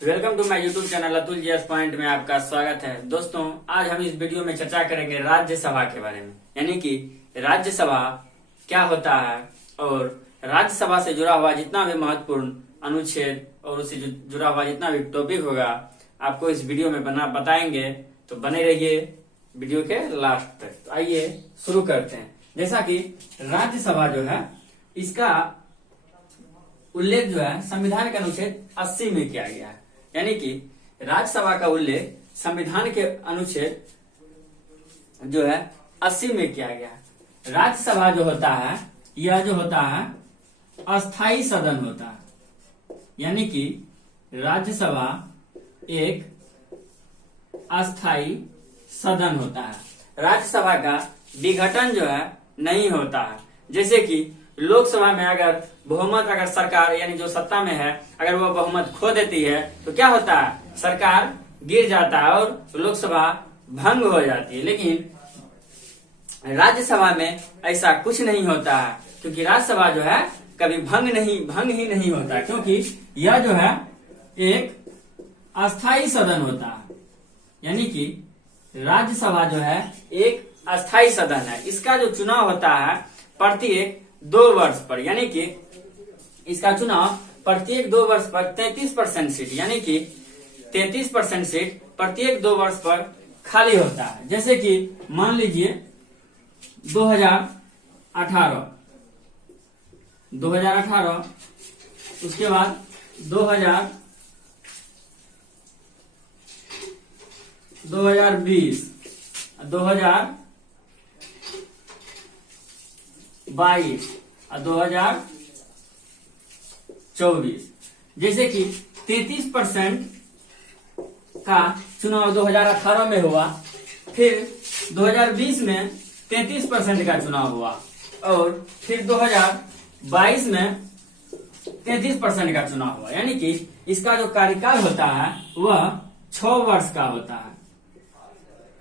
Welcome to my YouTube channel Atul GS point में आपका स्वागत है। दोस्तों, आज हम इस वीडियो में चर्चा करेंगे राज्यसभा के बारे में, यानी कि राज्यसभा क्या होता है और राज्यसभा से जुड़ा हुआ जितना भी महत्वपूर्ण अनुच्छेद और उससे जुड़ा हुआ जितना भी टॉपिक होगा आपको इस वीडियो में बताएंगे। तो बने रहिए वीडियो के लास्ट तक। तो आइए शुरू करते हैं। जैसा कि राज्यसभा जो है इसका उल्लेख जो है संविधान के अनुच्छेद 80 में किया गया है, यानी कि राज्यसभा का उल्लेख संविधान के अनुच्छेद जो है 80 में किया गया है। राज्यसभा जो होता है यह जो होता है अस्थाई सदन होता है, यानी कि राज्यसभा एक अस्थाई सदन होता है। राज्यसभा का विघटन जो है नहीं होता है। जैसे कि लोकसभा में अगर बहुमत अगर सरकार यानी जो सत्ता में है अगर वो बहुमत खो देती है तो क्या होता है, सरकार गिर जाता है और लोकसभा भंग हो जाती है। लेकिन राज्यसभा में ऐसा कुछ नहीं होता है, क्योंकि राज्यसभा जो है कभी भंग ही नहीं होता, क्योंकि यह जो है एक अस्थाई सदन होता है। यानी कि राज्यसभा जो है एक अस्थाई सदन है। इसका जो चुनाव होता है प्रत्येक 2 वर्ष पर, यानी कि इसका चुनाव प्रत्येक 2 वर्ष पर 33% सीट, यानी कि 33% सीट प्रत्येक 2 वर्ष पर खाली होता है। जैसे कि मान लीजिए 2018, उसके बाद 2020, 2022 और 2024। जैसे कि 33% का चुनाव 2018 में हुआ, फिर 2020 में 33% का चुनाव हुआ और फिर 2022 में 33% का चुनाव हुआ। यानी कि इसका जो कार्यकाल होता है वह 6 वर्ष का होता है।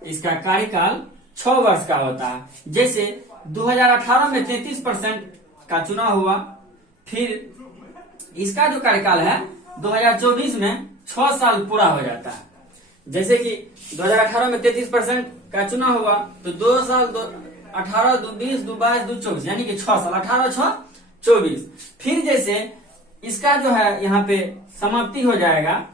इसका कार्यकाल 6 वर्ष का होता है। जैसे 2018 में 33% का चुनाव हुआ, फिर इसका जो कार्यकाल है 2024 में 6 साल पूरा हो जाता है। जैसे कि 2018 में 33% का चुनाव हुआ तो 2 साल 18, 20, 22, 24, यानी कि 6 साल, 18, 6, 24। फिर जैसे इसका जो है यहाँ पे समाप्ति हो जाएगा,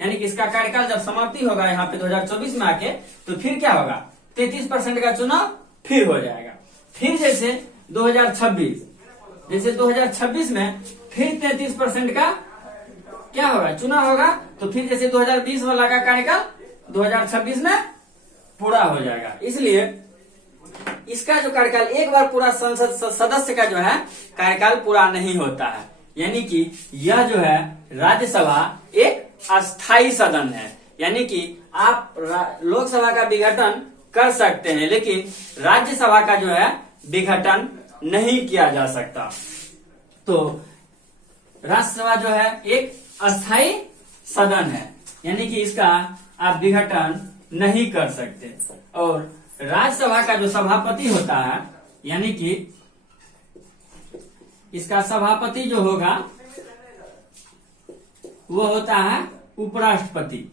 यानी कि इसका कार्यकाल जब समाप्ति होगा यहाँ पे 2024 में आके, तो फिर क्या होगा, 33% का चुनाव फिर हो जाएगा। फिर जैसे 2026 में फिर 33% का क्या होगा, चुनाव होगा, तो फिर जैसे 2020 वाला का कार्यकाल 2026 में पूरा हो जाएगा। इसलिए इसका जो कार्यकाल एक बार पूरा संसद सदस्य का जो है कार्यकाल पूरा नहीं होता है। यानी कि यह जो है राज्यसभा एक अस्थाई सदन है। यानी कि आप लोकसभा का विघटन कर सकते हैं, लेकिन राज्यसभा का जो है विघटन नहीं किया जा सकता। तो राज्यसभा जो है एक अस्थाई सदन है, यानी कि इसका आप विघटन नहीं कर सकते। और राज्यसभा का जो सभापति होता है, यानी कि इसका सभापति जो होगा वो होता है उपराष्ट्रपति।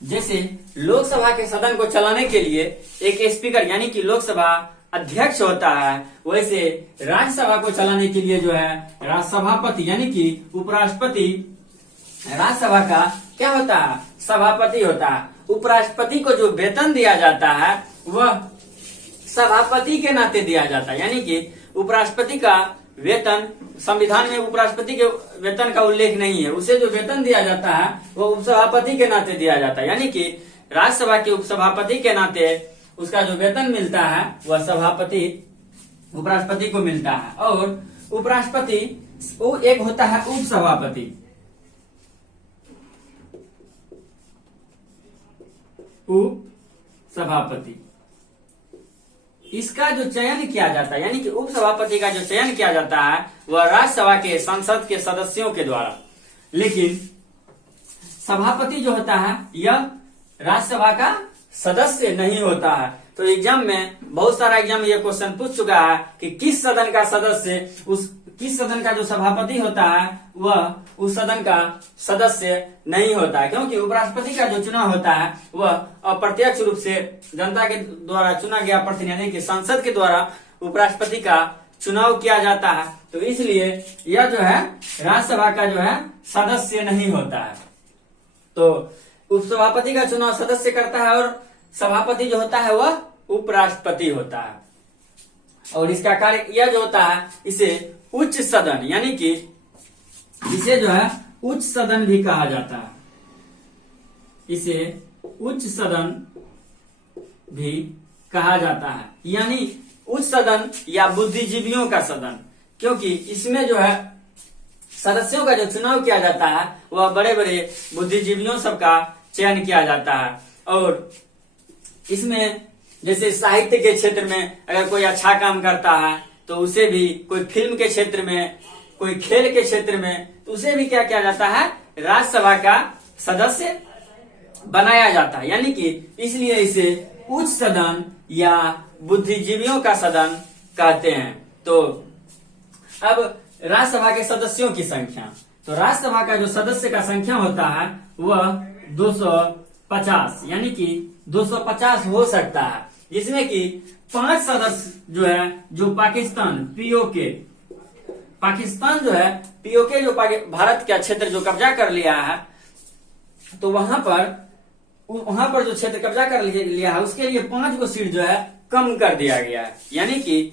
जैसे लोकसभा के सदन को चलाने के लिए एक स्पीकर यानी कि लोकसभा अध्यक्ष होता है, वैसे राज्यसभा को चलाने के लिए जो है सभापति यानी कि उपराष्ट्रपति राज्यसभा का क्या होता है, सभापति होता है। उपराष्ट्रपति को जो वेतन दिया जाता है वह सभापति के नाते दिया जाता है। यानी कि उपराष्ट्रपति का वेतन, संविधान में उपराष्ट्रपति के वेतन का उल्लेख नहीं है, उसे जो वेतन दिया जाता है वो उपसभापति के नाते दिया जाता है। यानी कि राज्यसभा के उपसभापति के नाते उसका जो वेतन मिलता है वह उपराष्ट्रपति को मिलता है। और उपराष्ट्रपति वो एक होता है उपसभापति। उपसभापति इसका जो चयन किया जाता है, यानी कि उपसभापति का जो चयन किया जाता है वह राज्यसभा के संसद के सदस्यों के द्वारा। लेकिन सभापति जो होता है यह राज्यसभा का सदस्य नहीं होता है। तो एग्जाम में बहुत सारा एग्जाम ये क्वेश्चन पूछ चुका है कि किस सदन का सदस्य किस सदन का जो सभापति होता है वह उस सदन का सदस्य नहीं होता है, क्योंकि उपराष्ट्रपति का जो चुनाव होता है वह अप्रत्यक्ष रूप से जनता के द्वारा चुना गया प्रतिनिधि की संसद के द्वारा उपराष्ट्रपति का चुनाव किया जाता है। तो इसलिए यह जो है राज्यसभा का जो है सदस्य नहीं होता है। तो उपसभापति का चुनाव सदस्य करता है और सभापति जो होता है वह उपराष्ट्रपति होता है। और इसका कार्य यह जो होता है इसे उच्च सदन यानी कि इसे जो है उच्च सदन भी कहा जाता है। इसे उच्च सदन भी कहा जाता है, यानी उच्च सदन या बुद्धिजीवियों का सदन, क्योंकि इसमें जो है सदस्यों का जो चुनाव किया जाता है वह बड़े बड़े बुद्धिजीवियों सबका चयन किया जाता है। और इसमें जैसे साहित्य के क्षेत्र में अगर कोई अच्छा काम करता है तो उसे भी, कोई फिल्म के क्षेत्र में, कोई खेल के क्षेत्र में, तो उसे भी क्या किया जाता है, राज्यसभा का सदस्य बनाया जाता है। यानी कि इसलिए इसे उच्च सदन या बुद्धिजीवियों का सदन कहते हैं। तो अब राज्यसभा के सदस्यों की संख्या, तो राज्यसभा का जो सदस्य का संख्या होता है वह 250 यानी कि 250 हो सकता है, जिसमें कि 5 सदस्य जो है जो पाकिस्तान जो है पीओके जो भारत का क्षेत्र जो कब्जा कर लिया है, तो वहां पर जो क्षेत्र कब्जा कर लिया है उसके लिए 5 को सीट जो है कम कर दिया गया है। यानी कि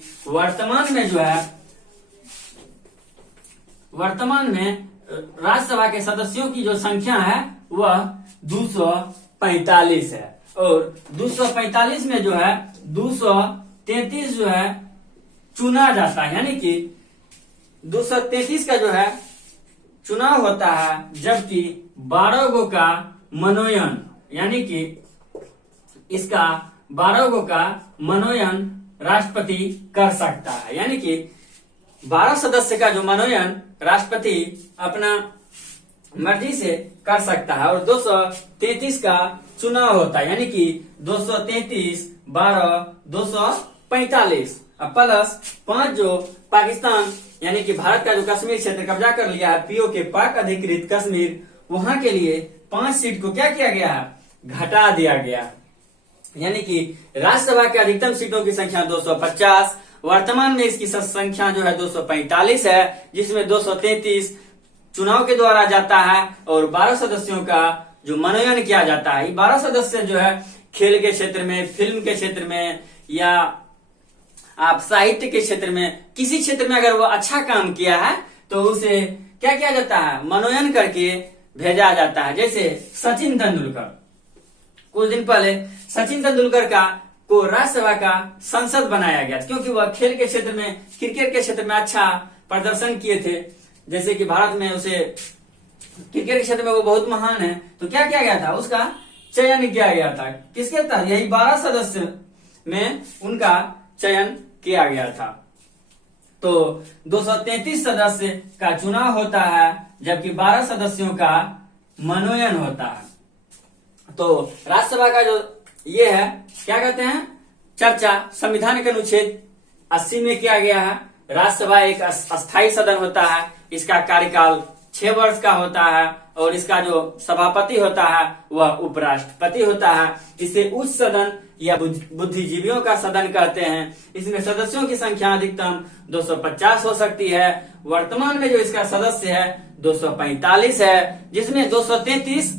वर्तमान में राज्यसभा के सदस्यों की जो संख्या है वह 245 है। और 245 में जो है 233 जो है चुना जाता है, यानी कि 233 का जो है चुनाव होता है, जबकि 12 गो का मनोनयन, यानी कि इसका 12 गो का मनोनयन राष्ट्रपति कर सकता है। यानी कि 12 सदस्य का जो मनोनयन राष्ट्रपति अपना मर्जी से कर सकता है। और 233 का चुनाव होता है, यानी कि 233 12 245 प्लस 5 जो पाकिस्तान यानी कि भारत का जो कश्मीर क्षेत्र कब्जा कर लिया है पीओके पाक अधिकृत कश्मीर, वहां के लिए 5 सीट को क्या किया गया है, घटा दिया गया। यानी कि राज्यसभा के अधिकतम सीटों की संख्या 250, वर्तमान में इसकी संख्या जो है 245 है, जिसमें 233 चुनाव के द्वारा जाता है और 12 सदस्यों का जो मनोनयन किया जाता है। 12 सदस्य जो है खेल के क्षेत्र में, फिल्म के क्षेत्र में, या आप साहित्य के क्षेत्र में, किसी क्षेत्र में अगर वो अच्छा काम किया है तो उसे क्या किया जाता है, मनोनयन करके भेजा जाता है। जैसे सचिन तेंदुलकर, कुछ दिन पहले सचिन तेंदुलकर को राज्यसभा का संसद बनाया गया क्योंकि वह खेल के क्षेत्र में, क्रिकेट के क्षेत्र में अच्छा प्रदर्शन किए थे। जैसे कि भारत में उसे क्रिकेट के क्षेत्र में वो बहुत महान है, तो क्या किया गया था, उसका चयन किया गया था। किसके तहत, यही 12 सदस्य में उनका चयन किया गया था। तो 233 सदस्य का चुनाव होता है, जबकि 12 सदस्यों का मनोनयन होता है। तो राज्यसभा का जो ये है, क्या कहते हैं, चर्चा संविधान के अनुच्छेद 80 में किया गया है। राज्यसभा एक अस्थायी सदन होता है, इसका कार्यकाल 6 वर्ष का होता है और इसका जो सभापति होता है वह उपराष्ट्रपति होता है। इसे उच्च सदन या बुद्धिजीवियों का सदन कहते हैं। इसमें सदस्यों की संख्या अधिकतम 250 हो सकती है। वर्तमान में जो इसका सदस्य है 245 है, जिसमें 233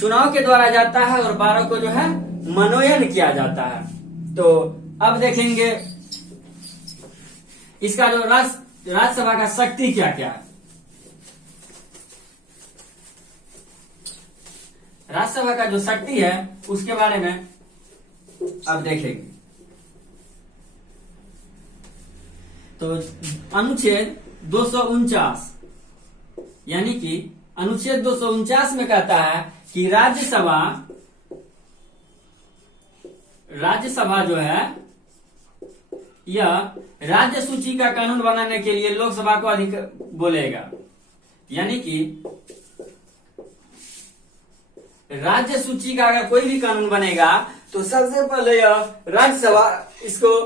चुनाव के द्वारा जाता है और 12 को जो है मनोनयन किया जाता है। तो अब देखेंगे इसका जो राज्यसभा का शक्ति क्या क्या है। राज्यसभा का जो शक्ति है उसके बारे में अब देखेंगे। तो अनुच्छेद 249 यानी कि अनुच्छेद 249 में कहता है कि राज्यसभा जो है यह राज्य सूची का कानून बनाने के लिए लोकसभा को बोलेगा। यानी कि राज्य सूची का अगर कोई भी कानून बनेगा तो सबसे पहले यह राज्यसभा इसको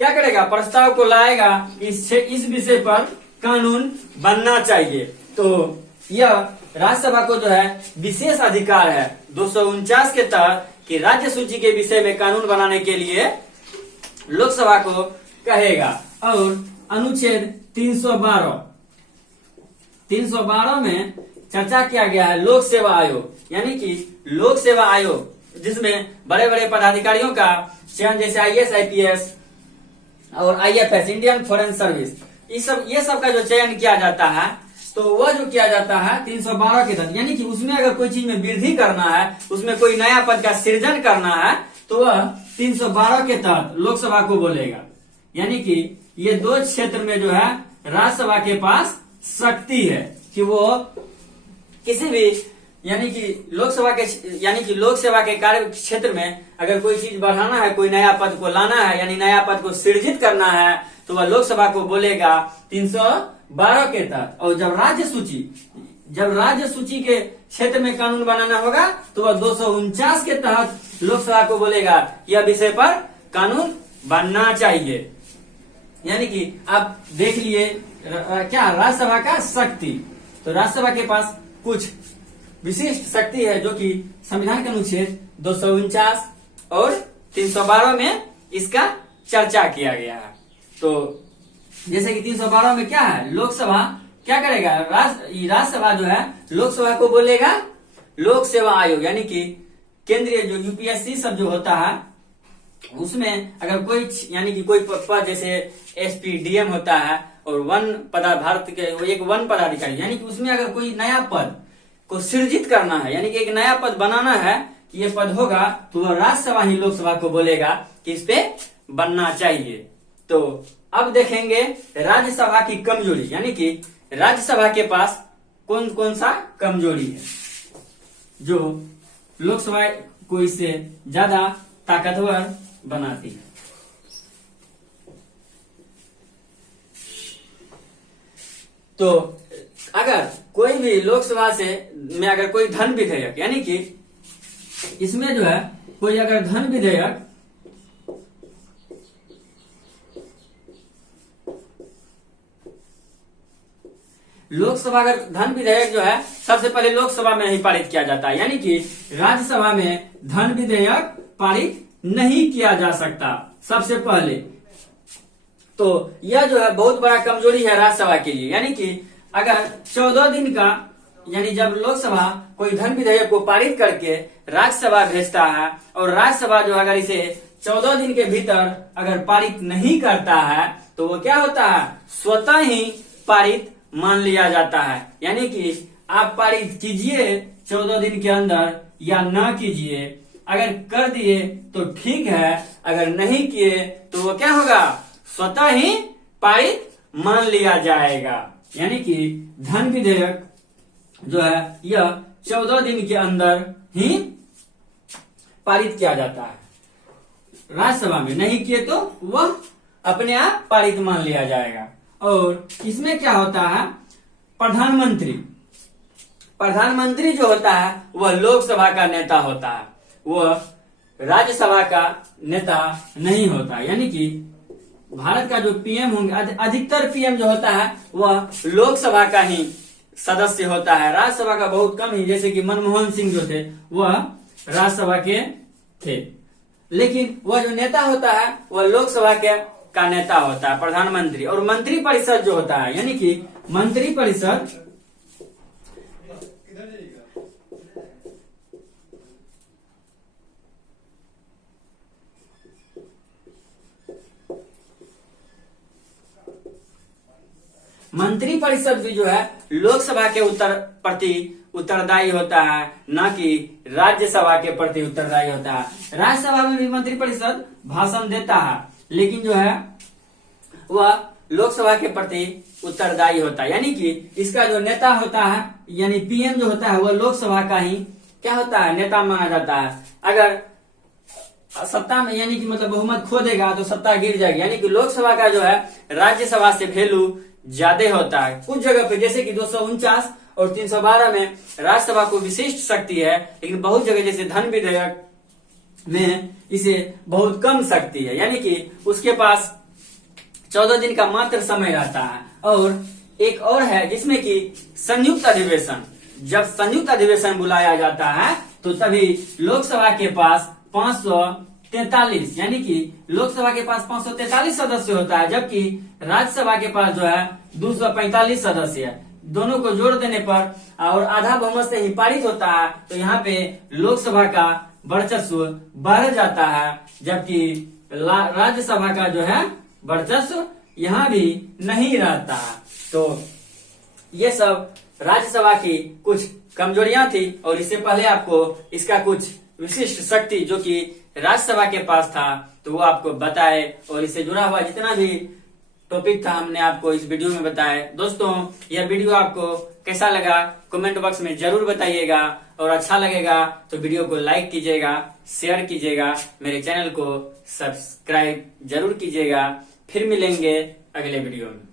क्या करेगा, प्रस्ताव को लाएगा कि इस विषय पर कानून बनना चाहिए। तो यह राज्यसभा को जो है विशेष अधिकार है 249 के तहत कि राज्य सूची के विषय में कानून बनाने के लिए लोकसभा को कहेगा। और अनुच्छेद 312 में चर्चा किया गया है लोक सेवा आयोग, यानी कि लोक सेवा आयोग जिसमें बड़े बड़े पदाधिकारियों का चयन, जैसे IAS IPS और IFS इंडियन फॉरेन सर्विस, ये सब का जो चयन किया जाता है तो वह जो किया जाता है 312 के तहत, यानी कि उसमें अगर कोई चीज में वृद्धि करना है, उसमें कोई नया पद का सृजन करना है तो वह 312 के तहत लोकसभा को बोलेगा। यानी कि ये दो क्षेत्र में जो है राज्यसभा के पास शक्ति है कि वो किसी भी यानी कि लोकसभा के कार्य क्षेत्र में अगर कोई चीज बढ़ाना है, कोई नया पद को लाना है, यानी नया पद को सृजित करना है तो वह लोकसभा को बोलेगा 312 के तहत। और जब राज्य सूची के क्षेत्र में कानून बनाना होगा तो वह 249 के तहत लोकसभा को बोलेगा यह विषय पर कानून बनना चाहिए। यानी कि आप देख लिए क्या राज्यसभा का शक्ति, तो राज्यसभा के पास कुछ विशिष्ट शक्ति है जो कि संविधान के अनुच्छेद 249 और 312 में इसका चर्चा किया गया है। तो जैसे कि 312 में क्या है, लोकसभा क्या करेगा, राज्यसभा जो है लोकसभा को बोलेगा लोक सेवा आयोग, यानी कि केंद्रीय जो UPSC सब जो होता है उसमें अगर कोई यानी कि कोई पद जैसे SP DM होता है और भारत के एक वन पदाधिकारी, यानी कि उसमें अगर कोई नया पद को सृजित करना है, यानी कि एक नया पद बनाना है कि ये पद होगा तो वह राज्यसभा ही लोकसभा को बोलेगा कि इस पे बनना चाहिए। तो अब देखेंगे राज्यसभा की कमजोरी, यानी कि राज्यसभा के पास कौन कौन सा कमजोरी है जो लोकसभा को इससे ज्यादा ताकतवर बनाती है। तो अगर कोई भी लोकसभा में अगर कोई धन विधेयक, यानी कि इसमें जो है कोई अगर धन विधेयक लोकसभा अगर धन विधेयक जो है सबसे पहले लोकसभा में ही पारित किया जाता है, यानी कि राज्यसभा में धन विधेयक पारित नहीं किया जा सकता सबसे पहले। तो यह जो है बहुत बड़ा कमजोरी है राज्यसभा के लिए, यानी कि अगर 14 दिन का, यानी जब लोकसभा कोई धन विधेयक को पारित करके राज्यसभा भेजता है और राज्यसभा जो अगर इसे 14 दिन के भीतर अगर पारित नहीं करता है तो वो क्या होता है, स्वतः ही पारित मान लिया जाता है। यानी कि आप पारित कीजिए 14 दिन के अंदर या न कीजिए, अगर कर दिए तो ठीक है, अगर नहीं किए तो वो क्या होगा, स्वतः ही पारित मान लिया जाएगा। यानी कि धन विधेयक जो है यह 14 दिन के अंदर ही पारित किया जाता है, राज्यसभा में नहीं किए तो वह अपने आप पारित मान लिया जाएगा। और इसमें क्या होता है, प्रधानमंत्री जो होता है वह लोकसभा का नेता होता है, वह राज्यसभा का नेता नहीं होता। यानी कि भारत का जो PM होंगे, अधिकतर PM जो होता है वह लोकसभा का ही सदस्य होता है, राज्यसभा का बहुत कम ही, जैसे कि मनमोहन सिंह जो थे वह राज्यसभा के थे, लेकिन वह जो नेता होता है वह लोकसभा का नेता होता है, प्रधानमंत्री। और मंत्रिपरिषद जो होता है, यानी कि मंत्रिपरिषद भी जो है लोकसभा के प्रति उत्तरदायी होता है, न कि राज्यसभा के प्रति उत्तरदायी होता है। राज्यसभा में भी मंत्रिपरिषद भाषण देता है, लेकिन जो है वह लोकसभा के प्रति उत्तरदायी होता है। यानी कि इसका जो नेता होता है, यानी PM जो होता है वह लोकसभा का ही क्या होता है, नेता माना जाता है। अगर सत्ता में यानी कि मतलब बहुमत खो देगा तो सत्ता गिर जाएगी। यानी कि लोकसभा का जो है राज्यसभा से वैल्यू ज्यादा होता है कुछ जगह पे, जैसे कि 249 और 312 में राज्यसभा को विशिष्ट शक्ति है, लेकिन बहुत जगह जैसे धन विधेयक में इसे बहुत कम शक्ति है, यानी कि उसके पास 14 दिन का मात्र समय रहता है। और एक और है जिसमें कि संयुक्त अधिवेशन, जब संयुक्त अधिवेशन बुलाया जाता है तो तभी लोकसभा के पास 543, यानी कि लोकसभा के पास 543 सदस्य होता है, जबकि राज्यसभा के पास जो है 245 सदस्य है। दोनों को जोड़ देने पर और आधा बहुमत से ही पारित होता है, तो यहाँ पे लोकसभा का वर्चस्व बढ़ जाता है, जबकि राज्यसभा का जो है वर्चस्व यहाँ भी नहीं रहता। तो ये सब राज्यसभा की कुछ कमजोरियां थी, और इससे पहले आपको इसका कुछ विशिष्ट शक्ति जो कि राज्यसभा के पास था तो वो आपको बताए, और इससे जुड़ा हुआ जितना भी टॉपिक था हमने आपको इस वीडियो में बताया। दोस्तों, यह वीडियो आपको कैसा लगा कमेंट बॉक्स में जरूर बताइएगा, और अच्छा लगेगा तो वीडियो को लाइक कीजिएगा, शेयर कीजिएगा, मेरे चैनल को सब्सक्राइब जरूर कीजिएगा। फिर मिलेंगे अगले वीडियो में।